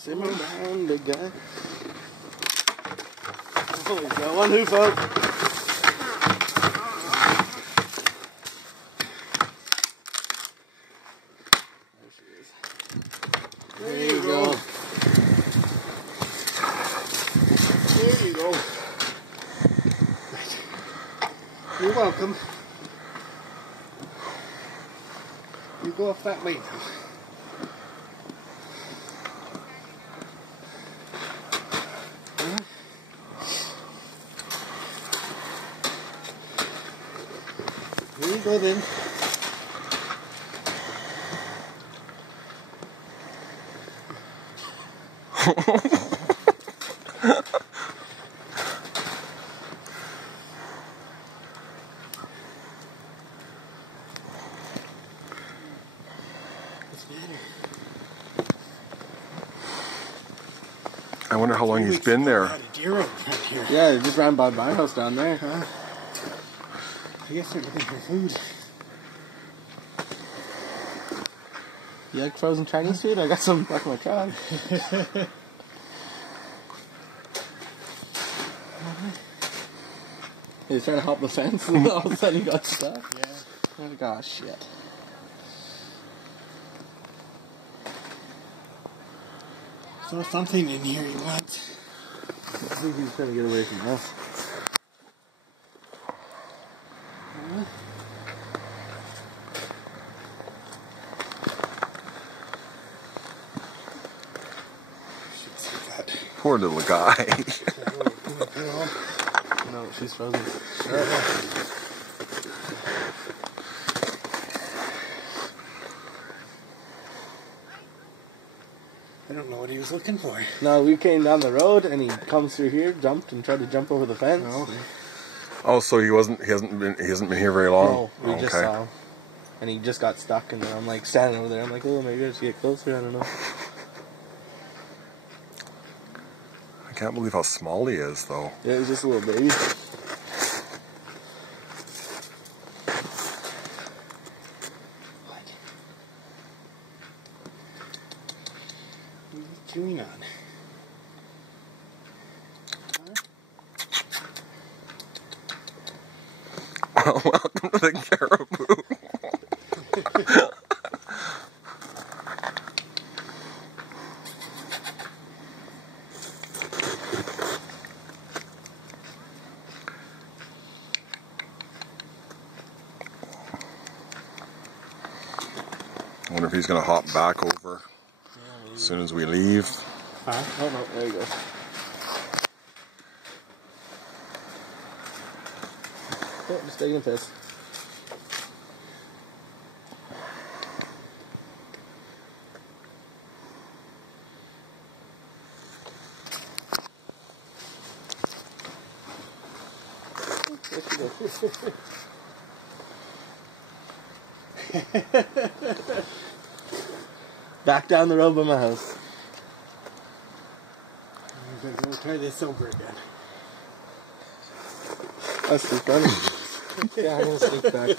Simmer down, big guy. Oh, he's got one hoof out. There she is. There you go. There you go. Right. You're welcome. You go off that way now. Here you go then. What's the matter? I wonder how long he's been there. Had a deer out front here. Yeah, they just ran by my house down there, huh? I guess they're looking for food. You like frozen Chinese food? I got some back in my truck. He was trying to hop the fence and all of a sudden he got stuck. Yeah. Oh gosh, shit. There's something in here he wants. I think he's trying to get away from us. Poor little guy. No, she's frozen. I don't know what he was looking for. No, we came down the road and he comes through here, jumped and tried to jump over the fence. No. Oh, so he hasn't been here very long. No, we just saw him. And he just got stuck and I'm like standing over there. I'm like, oh, maybe I should get closer. I don't know. I can't believe how small he is, though. Yeah, he's just a little baby. What? What are you chewing on? Huh? Well, welcome to the caribou. I wonder if he's going to hop back over as soon as we leave. Huh? Oh, no, there you go. Oh, just taking a piss. Back down the road by my house. I'm gonna try this over again. That's too funny. Yeah, I'm gonna sneak back.